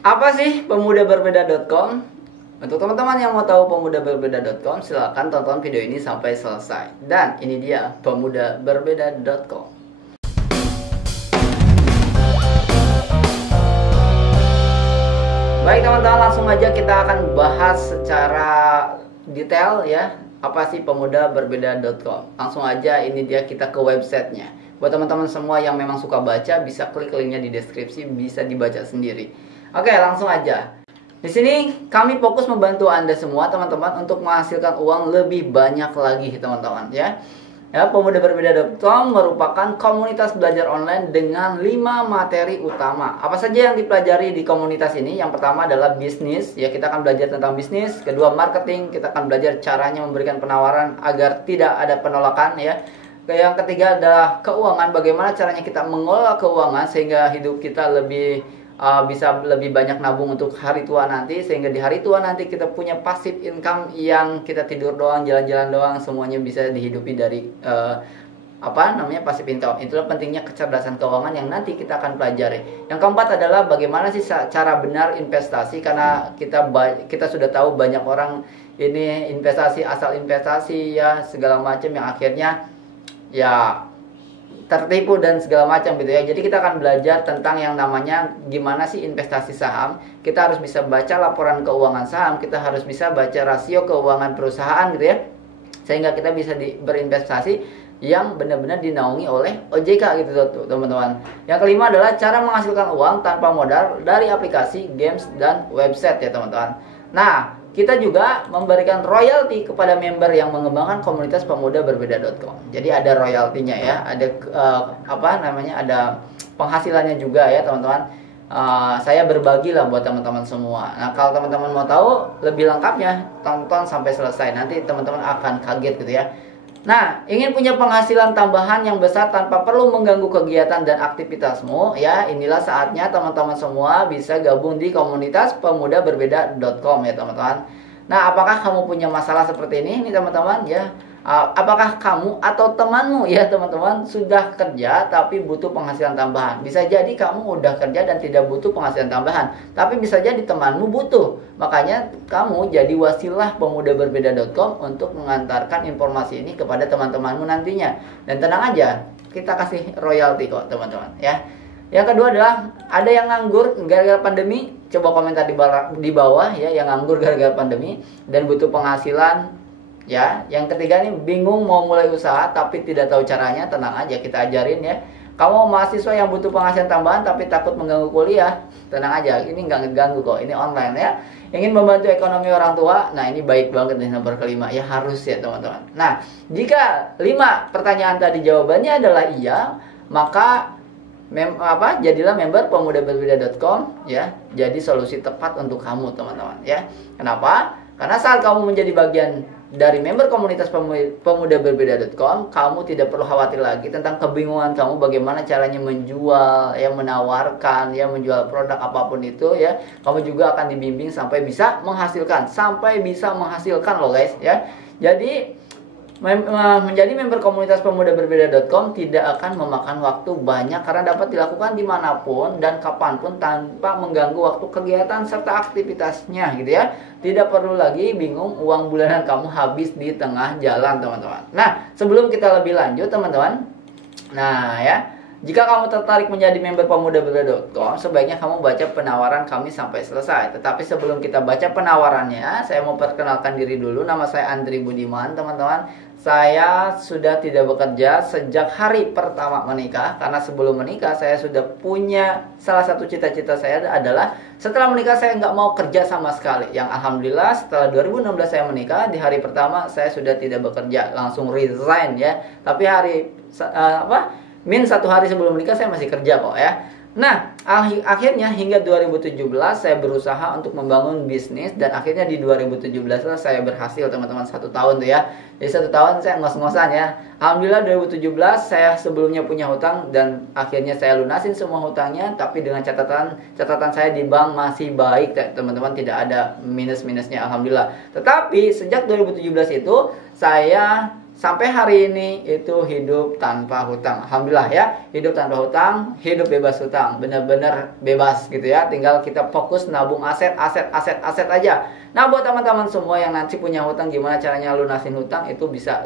Apa sih pemudaberbeda.com? Untuk teman-teman yang mau tahu pemudaberbeda.com, silahkan tonton video ini sampai selesai. Dan ini dia pemudaberbeda.com. Baik teman-teman, langsung aja kita akan bahas secara detail ya, apa sih pemudaberbeda.com. Langsung aja, ini dia, kita ke websitenya. Buat teman-teman semua yang memang suka baca, bisa klik linknya di deskripsi, bisa dibaca sendiri. Oke, langsung aja. Di sini kami fokus membantu Anda semua teman-teman untuk menghasilkan uang lebih banyak lagi teman-teman ya. Ya, pemudaberbeda.com merupakan komunitas belajar online dengan 5 materi utama. Apa saja yang dipelajari di komunitas ini? Yang pertama adalah bisnis, ya kita akan belajar tentang bisnis. Kedua, marketing, kita akan belajar caranya memberikan penawaran agar tidak ada penolakan ya. Yang ketiga adalah keuangan, bagaimana caranya kita mengelola keuangan sehingga hidup kita bisa lebih banyak nabung untuk hari tua nanti, sehingga di hari tua nanti kita punya passive income yang kita tidur doang, jalan-jalan doang, semuanya bisa dihidupi dari passive income. Itulah pentingnya kecerdasan keuangan yang nanti kita akan pelajari. Yang keempat adalah bagaimana sih cara benar investasi, karena kita sudah tahu banyak orang ini investasi asal investasi ya segala macam yang akhirnya ya tertipu dan segala macam gitu ya. Jadi kita akan belajar tentang yang namanya gimana sih investasi saham. Kita harus bisa baca laporan keuangan saham, kita harus bisa baca rasio keuangan perusahaan gitu ya, sehingga kita bisa berinvestasi yang benar-benar dinaungi oleh OJK gitu tuh teman-teman. Yang kelima adalah cara menghasilkan uang tanpa modal dari aplikasi, games, dan website ya teman-teman. Nah, kita juga memberikan royalti kepada member yang mengembangkan komunitas pemudaberbeda.com. Jadi ada royaltinya ya, ada ada penghasilannya juga ya teman-teman. Saya berbagi lah buat teman-teman semua. Nah, kalau teman-teman mau tahu lebih lengkapnya, tonton sampai selesai. Nanti teman-teman akan kaget gitu ya. Nah, ingin punya penghasilan tambahan yang besar tanpa perlu mengganggu kegiatan dan aktivitasmu ya, inilah saatnya teman-teman semua bisa gabung di komunitas pemudaberbeda.com ya teman-teman. Nah, apakah kamu punya masalah seperti ini nih teman-teman ya? Apakah kamu atau temanmu ya teman-teman sudah kerja tapi butuh penghasilan tambahan? Bisa jadi kamu udah kerja dan tidak butuh penghasilan tambahan, tapi bisa jadi temanmu butuh. Makanya kamu jadi wasilah pemudaberbeda.com untuk mengantarkan informasi ini kepada teman-temanmu nantinya. Dan tenang aja, kita kasih royalti kok teman-teman ya. Yang kedua adalah ada yang nganggur gara-gara pandemi. Coba komentar di bawah ya, yang nganggur gara-gara pandemi dan butuh penghasilan. Ya, yang ketiga nih, bingung mau mulai usaha tapi tidak tahu caranya. Tenang aja, kita ajarin ya. Kamu mahasiswa yang butuh penghasilan tambahan tapi takut mengganggu kuliah, tenang aja, ini nggak ngeganggu kok, ini online ya. Ingin membantu ekonomi orang tua, nah ini baik banget nih nomor kelima ya, harus ya teman-teman. Nah, jika 5 pertanyaan tadi jawabannya adalah iya, maka jadilah member pemudaberbeda.com ya. Jadi solusi tepat untuk kamu teman-teman ya. Kenapa? Karena saat kamu menjadi bagian dari member komunitas pemudaberbeda.com, kamu tidak perlu khawatir lagi tentang kebingungan kamu bagaimana caranya menjual, ya menawarkan, ya menjual produk apapun itu ya. Kamu juga akan dibimbing sampai bisa menghasilkan, loh guys ya. Jadi menjadi member komunitas pemudaberbeda.com tidak akan memakan waktu banyak karena dapat dilakukan dimanapun dan kapanpun tanpa mengganggu waktu kegiatan serta aktivitasnya gitu ya. Tidak perlu lagi bingung uang bulanan kamu habis di tengah jalan teman-teman. Nah, sebelum kita lebih lanjut teman-teman, nah ya, jika kamu tertarik menjadi member pemudaberbeda.com, sebaiknya kamu baca penawaran kami sampai selesai. Tetapi sebelum kita baca penawarannya, saya mau perkenalkan diri dulu. Nama saya Andri Budiman, teman-teman. Saya sudah tidak bekerja sejak hari pertama menikah, karena sebelum menikah saya sudah punya salah satu cita-cita saya adalah setelah menikah saya nggak mau kerja sama sekali. Yang alhamdulillah setelah 2016 saya menikah, di hari pertama saya sudah tidak bekerja, langsung resign ya. Tapi min 1 hari sebelum menikah saya masih kerja kok ya. Nah, akhirnya hingga 2017 saya berusaha untuk membangun bisnis, dan akhirnya di 2017 lah saya berhasil teman-teman. 1 tahun tuh ya. Jadi 1 tahun saya ngos-ngosan ya. Alhamdulillah 2017 saya sebelumnya punya hutang dan akhirnya saya lunasin semua hutangnya, tapi dengan catatan saya di bank masih baik teman-teman, tidak ada minus-minusnya alhamdulillah. Tetapi sejak 2017 itu saya sampai hari ini itu hidup tanpa hutang. Alhamdulillah ya, hidup tanpa hutang, hidup bebas hutang, benar-benar bebas gitu ya. Tinggal kita fokus nabung aset aja. Nah, buat teman-teman semua yang nanti punya hutang, gimana caranya lunasin hutang, itu bisa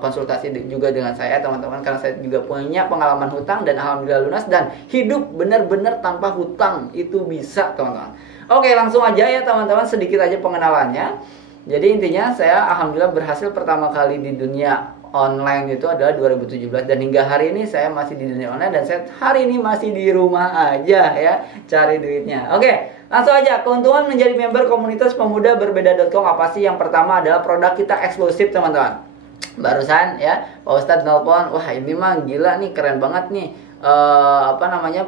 konsultasi juga dengan saya teman-teman, karena saya juga punya pengalaman hutang dan alhamdulillah lunas dan hidup benar-benar tanpa hutang itu bisa teman-teman. Oke, langsung aja ya teman-teman, sedikit aja pengenalannya. Jadi intinya saya alhamdulillah berhasil pertama kali di dunia online itu adalah 2017 dan hingga hari ini saya masih di dunia online dan saya hari ini masih di rumah aja ya cari duitnya. Oke, langsung aja, keuntungan menjadi member komunitas pemuda berbeda.com apa sih? Yang pertama adalah produk kita eksklusif teman-teman. Barusan ya Pak Ustadz nelpon, wah ini mah gila nih, keren banget nih. Apa namanya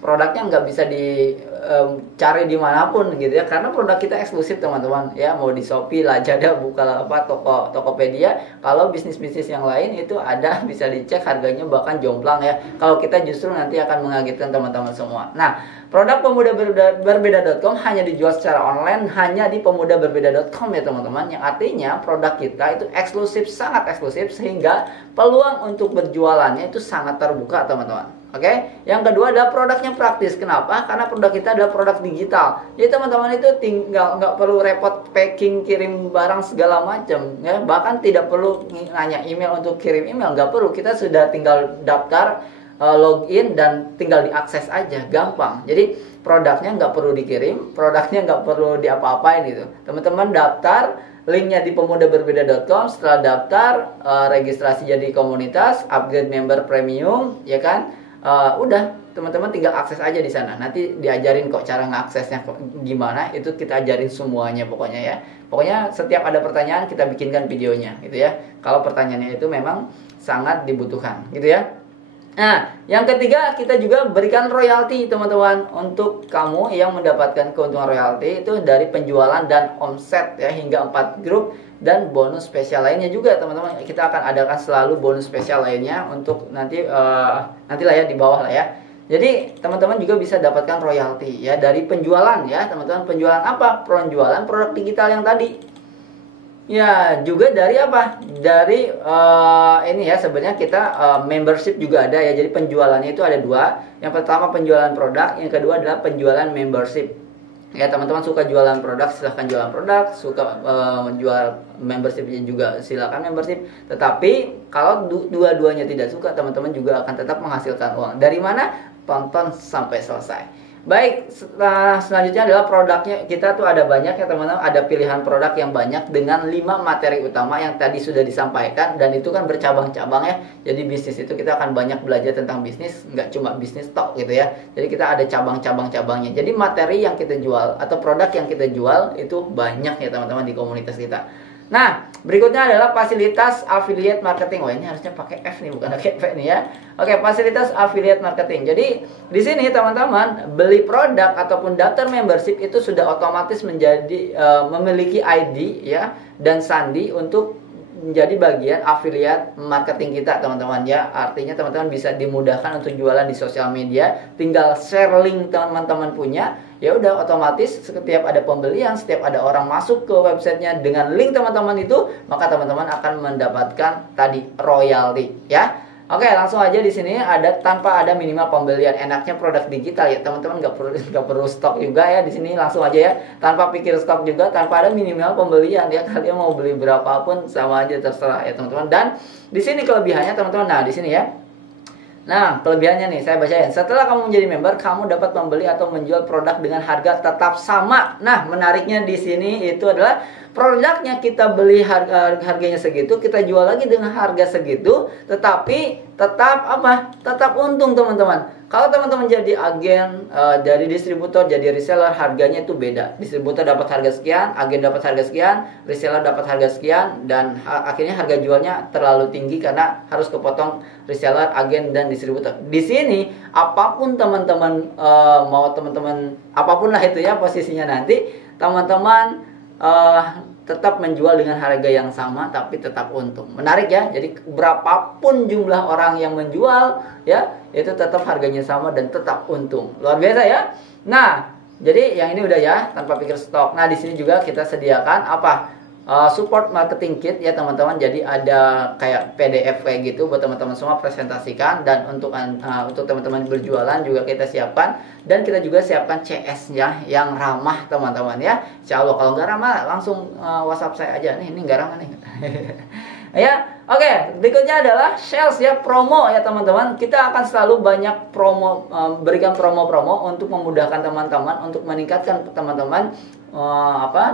produknya nggak bisa dicari dimanapun gitu ya, karena produk kita eksklusif teman-teman ya, mau di Shopee, Lazada, Bukalapak, Tokopedia. Kalau bisnis-bisnis yang lain itu ada, bisa dicek harganya bahkan jomplang ya. Kalau kita justru nanti akan mengagetkan teman-teman semua. Nah, produk pemuda berbeda.com hanya dijual secara online hanya di pemudaberbeda.com ya teman-teman, yang artinya produk kita itu eksklusif, sangat eksklusif, sehingga peluang untuk berjualannya itu sangat terbuka teman-teman. Oke, yang kedua adalah produknya praktis. Kenapa? Karena produk kita adalah produk digital. Jadi teman-teman itu tinggal nggak perlu repot packing, kirim barang segala macam ya. Bahkan tidak perlu nanya email untuk kirim email, nggak perlu. Kita sudah tinggal daftar, login dan tinggal diakses aja, gampang. Jadi produknya nggak perlu dikirim, produknya nggak perlu diapa-apain gitu. Teman-teman daftar, linknya di pemudaberbeda.com. Setelah daftar, registrasi jadi komunitas, upgrade member premium, ya kan? Udah, teman-teman tinggal akses aja di sana. Nanti diajarin kok cara ngaksesnya gimana, itu kita ajarin semuanya pokoknya ya. Pokoknya setiap ada pertanyaan kita bikinkan videonya gitu ya. Kalau pertanyaannya itu memang sangat dibutuhkan gitu ya. Nah, yang ketiga kita juga berikan royalti teman-teman untuk kamu yang mendapatkan keuntungan royalti itu dari penjualan dan omset ya, hingga 4 grup dan bonus spesial lainnya juga teman-teman. Kita akan adakan selalu bonus spesial lainnya untuk nantilah ya di bawah lah ya. Jadi teman-teman juga bisa dapatkan royalti ya dari penjualan ya teman-teman. Penjualan apa? Penjualan produk digital yang tadi. Ya, juga dari apa? Dari ini ya, sebenarnya kita membership juga ada ya. Jadi penjualannya itu ada dua. Yang pertama penjualan produk, yang kedua adalah penjualan membership. Ya, teman-teman suka jualan produk silahkan jualan produk, suka menjual membershipnya juga silahkan membership. Tetapi kalau dua-duanya tidak suka, teman-teman juga akan tetap menghasilkan uang. Dari mana? Tonton sampai selesai. Baik, selanjutnya adalah produknya. Kita tuh ada banyak ya teman-teman, ada pilihan produk yang banyak dengan 5 materi utama yang tadi sudah disampaikan, dan itu kan bercabang-cabang ya. Jadi bisnis itu kita akan banyak belajar tentang bisnis, nggak cuma bisnis tok gitu ya. Jadi kita ada cabang-cabangnya. Jadi materi yang kita jual atau produk yang kita jual itu banyak ya teman-teman di komunitas kita. Nah, berikutnya adalah fasilitas affiliate marketing. Wah, ini harusnya pakai F nih, bukan pakai P nih ya. Oke, fasilitas affiliate marketing. Jadi, di sini teman-teman beli produk ataupun daftar membership itu sudah otomatis menjadi memiliki ID ya dan sandi untuk menjadi bagian affiliate marketing kita teman-teman ya. Artinya teman-teman bisa dimudahkan untuk jualan di sosial media. Tinggal share link teman-teman punya. Ya udah, otomatis setiap ada pembelian, setiap ada orang masuk ke websitenya dengan link teman-teman itu, maka teman-teman akan mendapatkan tadi royalti ya. Oke, langsung aja di sini ada tanpa ada minimal pembelian. Enaknya produk digital ya teman-teman, nggak perlu stok juga ya. Di sini langsung aja ya, tanpa pikir stok juga, tanpa ada minimal pembelian ya. Kalian mau beli berapapun sama aja, terserah ya teman-teman. Dan di sini kelebihannya teman-teman, nah di sini ya. Nah, kelebihannya nih saya bacain. Setelah kamu menjadi member, kamu dapat membeli atau menjual produk dengan harga tetap sama. Nah, menariknya di sini itu adalah produknya kita beli harganya segitu, kita jual lagi dengan harga segitu, tetapi tetap apa? Tetap untung teman-teman. Kalau teman-teman jadi agen, dari distributor, jadi reseller, harganya itu beda. Distributor dapat harga sekian, agen dapat harga sekian, reseller dapat harga sekian, dan akhirnya harga jualnya terlalu tinggi karena harus kepotong reseller, agen, dan distributor. Di sini apapun teman-teman mau teman-teman apapun lah itu ya posisinya nanti, teman-teman tetap menjual dengan harga yang sama tapi tetap untung. Menarik ya. Jadi berapapun jumlah orang yang menjual ya, itu tetap harganya sama dan tetap untung. Luar biasa ya. Nah, jadi yang ini udah ya, tanpa pikir stok. Nah, di sini juga kita sediakan apa? support marketing kit ya teman-teman. Jadi ada kayak PDF kayak gitu buat teman-teman semua presentasikan, dan untuk teman-teman berjualan juga kita siapkan, dan kita juga siapkan CS-nya yang ramah teman-teman ya. Insya Allah kalau nggak ramah langsung WhatsApp saya aja nih, ini nggak ramah nih. Ya, oke. Berikutnya adalah sales ya, promo ya teman-teman. Kita akan selalu banyak promo, berikan promo-promo untuk memudahkan teman-teman, untuk meningkatkan teman-teman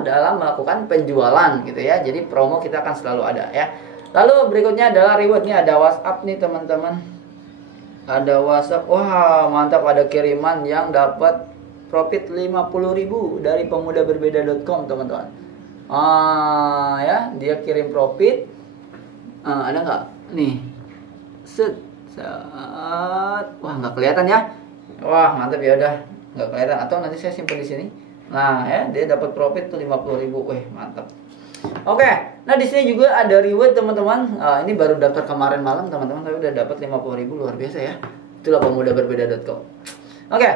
dalam melakukan penjualan gitu ya. Jadi promo kita akan selalu ada ya. Lalu berikutnya adalah reward. Nih ada WhatsApp nih teman-teman. Ada WhatsApp. Wah, mantap, ada kiriman yang dapat profit 50.000 dari pemudaberbeda.com teman-teman. Ya, dia kirim profit. Ada nggak nih? Wah, nggak kelihatan ya. Wah, mantap ya, udah nggak kelihatan, atau nanti saya simpan di sini. Nah ya, dia dapat profit tuh 50.000. Wih, mantap. Oke, nah di sini juga ada reward teman-teman. Ini baru daftar kemarin malam teman-teman, tapi udah dapat 50.000, luar biasa ya. Itulah pemudaberbeda.com. Oke,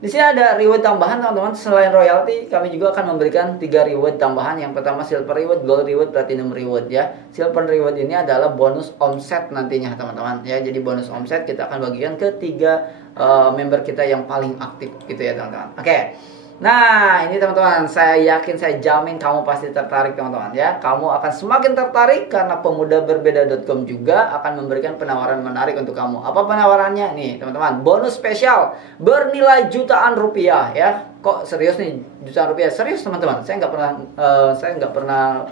di sini ada reward tambahan teman-teman. Selain royalti, kami juga akan memberikan 3 reward tambahan. Yang pertama silver reward, gold reward, platinum reward ya. Silver reward ini adalah bonus omset nantinya teman-teman ya. Jadi bonus omset kita akan bagikan ke 3 member kita yang paling aktif gitu ya teman-teman. Oke. Nah ini teman-teman, saya yakin, saya jamin kamu pasti tertarik teman-teman ya. Kamu akan semakin tertarik karena pemudaberbeda.com juga akan memberikan penawaran menarik untuk kamu. Apa penawarannya? Nih teman-teman, bonus spesial bernilai jutaan rupiah ya. Kok serius nih, jutaan rupiah? Serius teman-teman, saya nggak pernah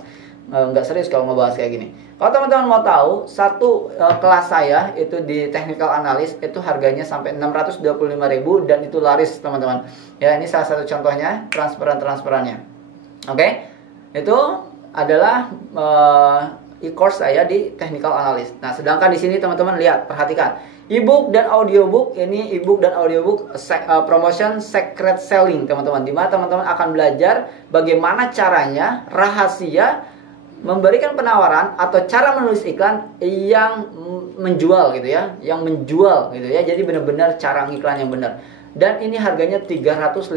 nggak serius kalau ngebahas kayak gini. Kalau teman-teman mau tahu, satu kelas saya itu di technical analyst itu harganya sampai 625.000 dan itu laris teman-teman. Ya, ini salah satu contohnya transferannya. Oke, itu adalah e-course saya di technical analyst. Nah, sedangkan di sini teman-teman lihat, perhatikan, ebook dan audiobook. Ini ebook dan audiobook promotion secret selling teman-teman. Dimana teman-teman akan belajar bagaimana caranya, rahasia memberikan penawaran atau cara menulis iklan yang menjual gitu ya, jadi benar-benar cara iklan yang benar. Dan ini harganya 350.000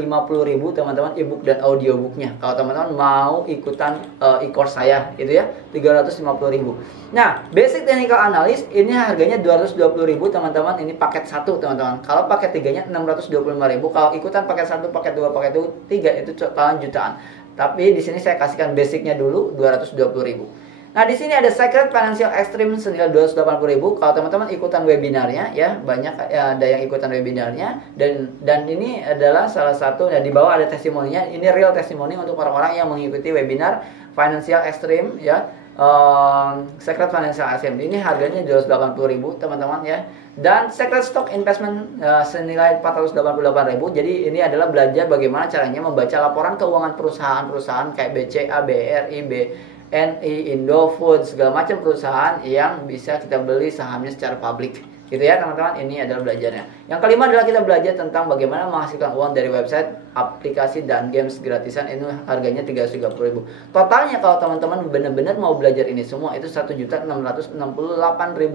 teman-teman, ebook dan audiobooknya. Kalau teman-teman mau ikutan e-course saya gitu ya, 350.000. Nah, basic technical analyst ini harganya 220.000 teman-teman, ini paket 1 teman-teman. Kalau paket 3-nya 625.000. Kalau ikutan paket 1, paket 2, paket 3 itu totalan jutaan. Tapi di sini saya kasihkan basicnya dulu 220.000. Nah, di sini ada Secret Financial Extreme senilai 280.000. Kalau teman-teman ikutan webinarnya ya, banyak ada yang ikutan webinarnya, dan ini adalah salah satu, dan di bawah ada testimoninya. Ini real testimoni untuk orang-orang yang mengikuti webinar Financial Extreme ya. Secret Financial Extreme ini harganya 280.000 teman-teman ya. Dan Secret Stock Investment senilai 488.000. Jadi ini adalah belajar bagaimana caranya membaca laporan keuangan perusahaan-perusahaan kayak BCA, BRI, BNI, Indofood, segala macam perusahaan yang bisa kita beli sahamnya secara publik. Gitu ya teman-teman, ini adalah belajarnya. Yang kelima adalah kita belajar tentang bagaimana menghasilkan uang dari website, aplikasi, dan games gratisan. Ini harganya 330.000. Totalnya kalau teman-teman benar-benar mau belajar ini semua itu 1.668.000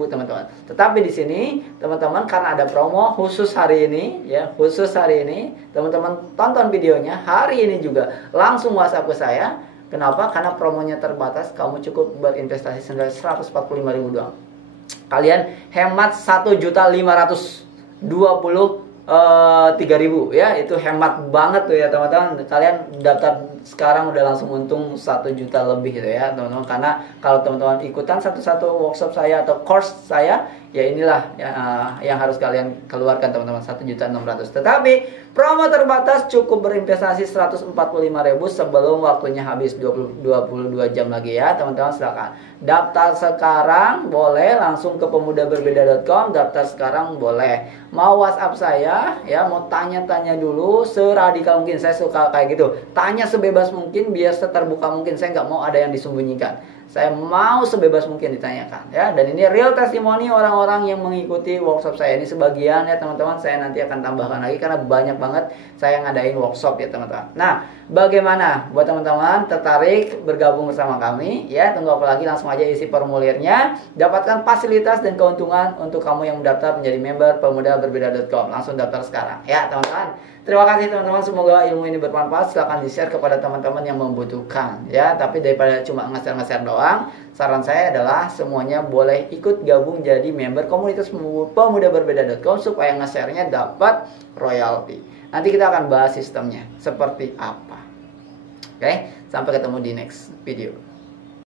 teman-teman. Tetapi di sini teman-teman, karena ada promo khusus hari ini ya, teman-teman tonton videonya hari ini juga langsung WhatsApp ke saya. Kenapa? Karena promonya terbatas, kamu cukup berinvestasi senilai 145.000 doang. Kalian hemat 1.523.000 ya, itu hemat banget tuh ya teman-teman. Kalian daftar sekarang udah langsung untung 1 juta lebih gitu ya teman-teman. Karena kalau teman-teman ikutan satu-satu workshop saya atau course saya, ya inilah yang harus kalian keluarkan teman-teman, 1.600.000. Tetapi promo terbatas, cukup berinvestasi 145.000 sebelum waktunya habis, 22 jam lagi ya teman-teman. Silakan daftar sekarang, boleh langsung ke pemudaberbeda.com, daftar sekarang boleh. Mau WhatsApp saya ya, mau tanya-tanya dulu seradikal mungkin. Saya suka kayak gitu, tanya sebebas mungkin biar seterbuka mungkin. Saya nggak mau ada yang disembunyikan. Saya mau sebebas mungkin ditanyakan ya. Dan ini real testimoni orang-orang yang mengikuti workshop saya. Ini sebagian ya teman-teman, saya nanti akan tambahkan lagi karena banyak banget saya ngadain workshop ya teman-teman. Nah, bagaimana buat teman-teman tertarik bergabung bersama kami ya? Tunggu apa lagi, langsung aja isi formulirnya. Dapatkan fasilitas dan keuntungan untuk kamu yang mendaftar menjadi member pemudaberbeda.com. Langsung daftar sekarang ya teman-teman. Terima kasih teman-teman, semoga ilmu ini bermanfaat. Silahkan di-share kepada teman-teman yang membutuhkan ya. Tapi daripada cuma nge-share doang, saran saya adalah semuanya boleh ikut gabung jadi member komunitas pemudaberbeda.com supaya nge-share-nya dapat royalti. Nanti kita akan bahas sistemnya seperti apa. Oke, sampai ketemu di next video.